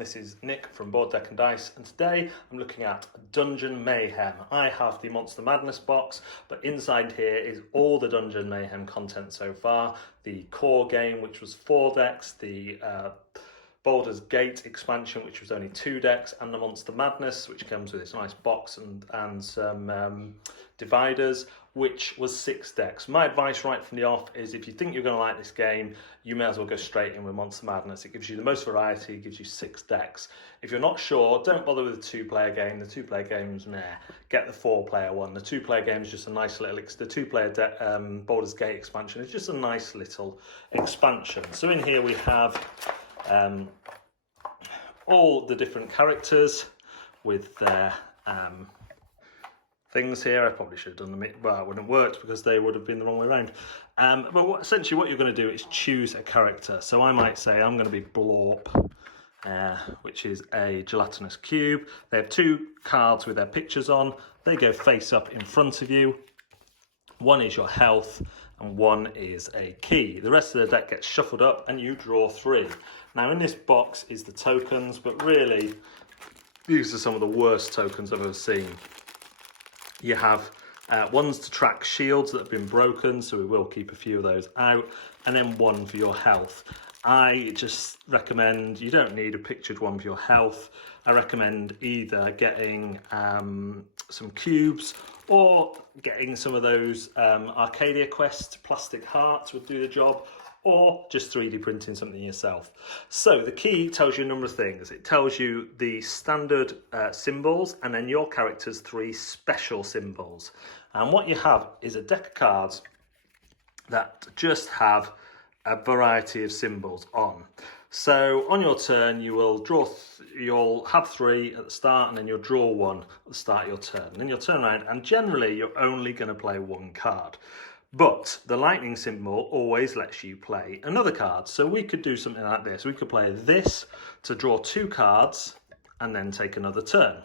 this is Nick from Board Deck and Dice, and today I'm looking at Dungeon Mayhem. I have the Monster Madness box, but inside here is all the Dungeon Mayhem content so far. The core game, which was 4 decks, the Baldur's Gate expansion, which was only 2 decks, and the Monster Madness, which comes with this nice box and some dividers, which was 6 decks. My advice right from the off is if you think you're going to like this game, you may as well go straight in with Monster Madness. It gives you the most variety, it gives you 6 decks. If you're not sure, don't bother with the 2-player game. The 2-player game's meh. Get the 4-player one. The 2-player game is just a nice little... The 2-player Baldur's Gate expansion is just a nice little expansion. So in here we have all the different characters with their things here. I probably should have done them, well, it wouldn't have worked because they would have been the wrong way around. But essentially what you're going to do is choose a character. So I might say I'm going to be Blorp, which is a gelatinous cube. They have 2 cards with their pictures on. They go face up in front of you. One is your health and one is a key. The rest of the deck gets shuffled up and you draw 3. Now in this box is the tokens, but really these are some of the worst tokens I've ever seen. You have ones to track shields that have been broken, so we will keep a few of those out, and then one for your health. I just recommend, you don't need a pictured one for your health. I recommend either getting some cubes or getting some of those Arcadia Quest plastic hearts would do the job, or just 3D printing something yourself. So the key tells you a number of things. It tells you the standard symbols and then your character's 3 special symbols. And what you have is a deck of cards that just have a variety of symbols on. So on your turn you will draw, you'll have 3 at the start and then you'll draw 1 at the start of your turn. And then you'll turn around and generally you're only going to play 1 card. But the lightning symbol always lets you play another card. So we could do something like this. We could play this to draw 2 cards and then take another turn.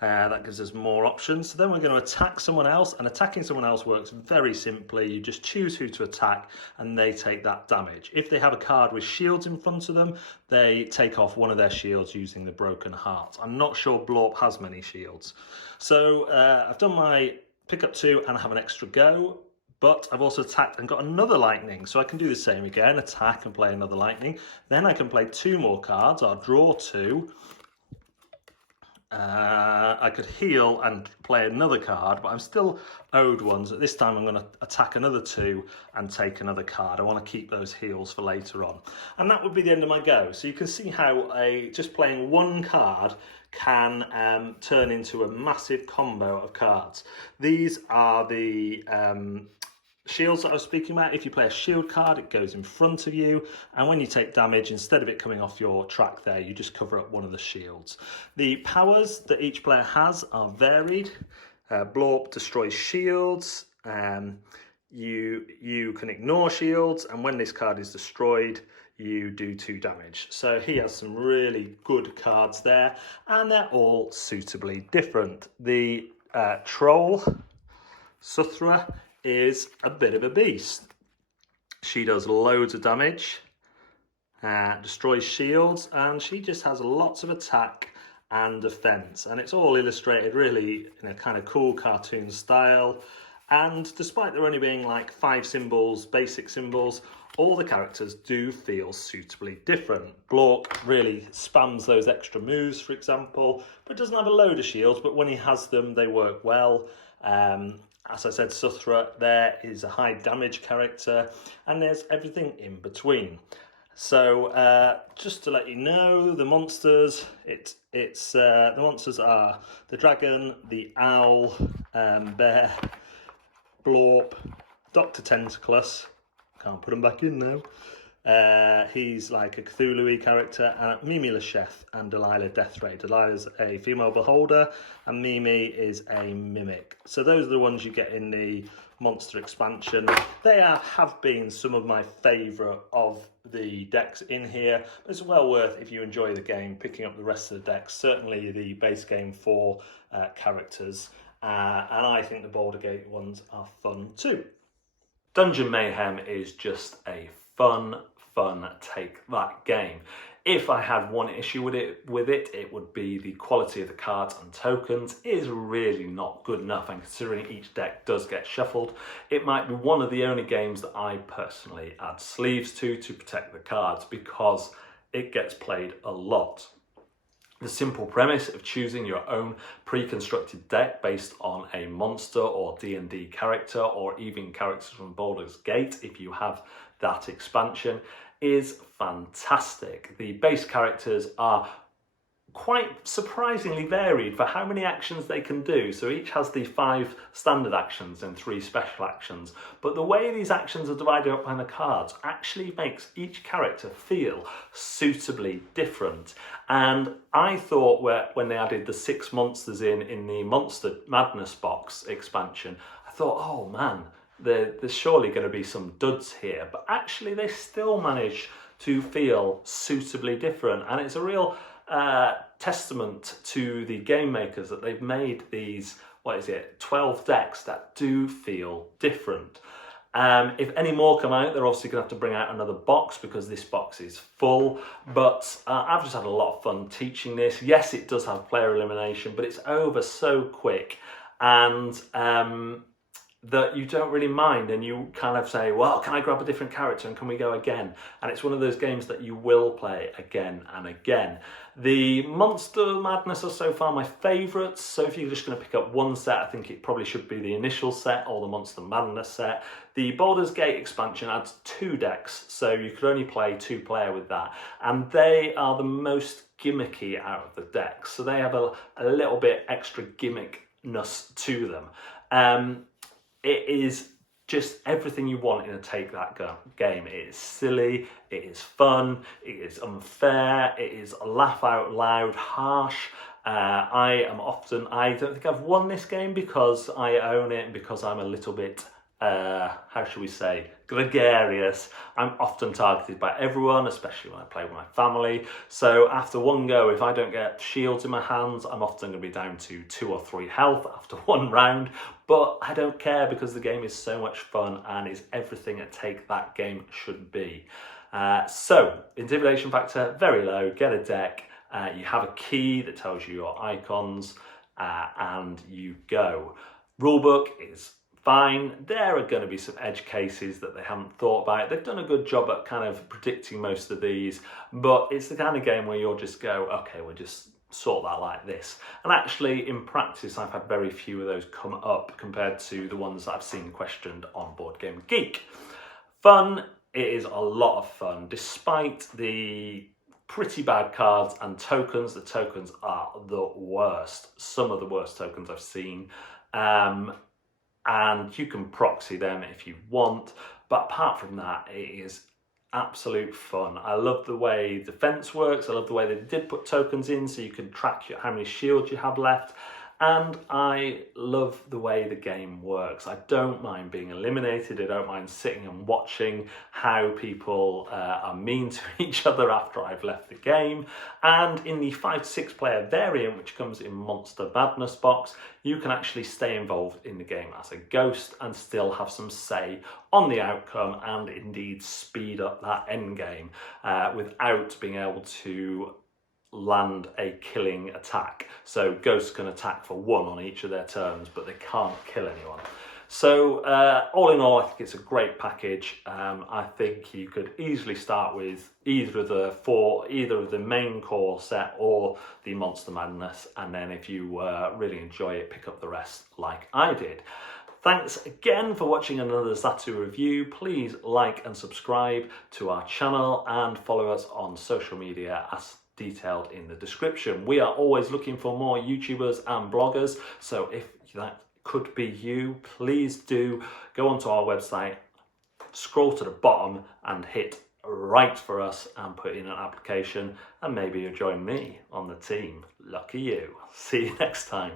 That gives us more options. So then we're going to attack someone else, and attacking someone else works very simply. You just choose who to attack and they take that damage. If they have a card with shields in front of them, they take off one of their shields using the broken heart. I'm not sure Blorp has many shields. So I've done my pick up 2 and I have an extra go. But I've also attacked and got another lightning. So I can do the same again, attack and play another lightning. Then I can play 2 more cards. I'll draw 2. I could heal and play another card, but I'm still owed ones. At this time I'm going to attack another 2 and take another card. I want to keep those heals for later on. And that would be the end of my go. So you can see how just playing 1 card can turn into a massive combo of cards. These are the shields that I was speaking about. If you play a shield card, it goes in front of you, and when you take damage, instead of it coming off your track there, you just cover up one of the shields. The powers that each player has are varied. Blorp destroys shields. You can ignore shields, and when this card is destroyed, you do 2 damage. So he has some really good cards there, and they're all suitably different. The troll, Suthra, is a bit of a beast. She does loads of damage, destroys shields, and she just has lots of attack and defense. And it's all illustrated really in a kind of cool cartoon style. And despite there only being like 5 symbols, basic symbols, all the characters do feel suitably different. Blorp really spams those extra moves, for example, but doesn't have a load of shields, but when he has them, they work well. As I said, Suthra there is a high damage character, and there's everything in between. So just to let you know, the monsters, the monsters are the dragon, the owl, bear, Blorp, Dr. Tentaclus. Can't put him back in now. He's like a Cthulhu-y character, Mimi Lachef and Delilah Deathray. Delilah's a female beholder and Mimi is a mimic. So those are the ones you get in the monster expansion. They have been some of my favourite of the decks in here. It's well worth, if you enjoy the game, picking up the rest of the decks. Certainly the base game for characters. And I think the Baldur's Gate ones are fun too. Dungeon Mayhem is just a fun take that game. If I had one issue with it, it would be the quality of the cards and tokens is really not good enough, and considering each deck does get shuffled, it might be one of the only games that I personally add sleeves to protect the cards, because it gets played a lot. The simple premise of choosing your own pre-constructed deck based on a monster or D&D character, or even characters from Baldur's Gate if you have that expansion, is fantastic. The base characters are quite surprisingly varied for how many actions they can do. So each has the 5 standard actions and 3 special actions. But the way these actions are divided up on the cards actually makes each character feel suitably different. And I thought when they added the 6 monsters in the Monster Madness box expansion, I thought, oh man, there's surely going to be some duds here. But actually they still manage to feel suitably different. And it's a real testament to the game makers that they've made these, 12 decks that do feel different. If any more come out, they're obviously going to have to bring out another box, because this box is full. But I've just had a lot of fun teaching this. Yes, it does have player elimination, but it's over so quick, and that you don't really mind, and you kind of say, well, can I grab a different character and can we go again? And it's one of those games that you will play again and again. The Monster Madness are so far my favourites, so if you're just going to pick up one set, I think it probably should be the initial set or the Monster Madness set. The Baldur's Gate expansion adds 2 decks, so you could only play 2-player with that, and they are the most gimmicky out of the decks, so they have a little bit extra gimmickness to them. It is just everything you want in a take that game. It is silly, it is fun, it is unfair, it is laugh out loud, harsh. I don't think I've won this game because I own it and because I'm a little bit, how shall we say, gregarious. I'm often targeted by everyone, especially when I play with my family. So after one go, if I don't get shields in my hands, I'm often going to be down to 2 or 3 health after one round. But I don't care, because the game is so much fun and is everything a take that game should be. So intimidation factor, very low. Get a deck. You have a key that tells you your icons, and you go. Rulebook is fine. There are going to be some edge cases that they haven't thought about. They've done a good job at kind of predicting most of these, but it's the kind of game where you'll just go, okay, we'll just sort that like this. And actually, in practice, I've had very few of those come up compared to the ones that I've seen questioned on Board Game Geek. Fun, it is a lot of fun, despite the pretty bad cards and tokens. The tokens are the worst, some of the worst tokens I've seen. And you can proxy them if you want, but apart from that, it is absolute fun. I love the way defense works. I love the way they did put tokens in so you can track how many shields you have left. And I love the way the game works. I don't mind being eliminated. I don't mind sitting and watching how people are mean to each other after I've left the game. And in the 5 to 6 player variant, which comes in Monster Madness box, you can actually stay involved in the game as a ghost and still have some say on the outcome, and indeed speed up that end game without being able to land a killing attack. So ghosts can attack for 1 on each of their turns, but they can't kill anyone. So all in all, I think it's a great package. I think you could easily start with either of the main core set or the Monster Madness, and then if you really enjoy it, pick up the rest like I did. Thanks again for watching another Zatu review. Please like and subscribe to our channel and follow us on social media as detailed in the description. We are always looking for more YouTubers and bloggers, so if that could be you, please do go onto our website, scroll to the bottom and hit write for us and put in an application, and maybe you'll join me on the team. Lucky you. See you next time.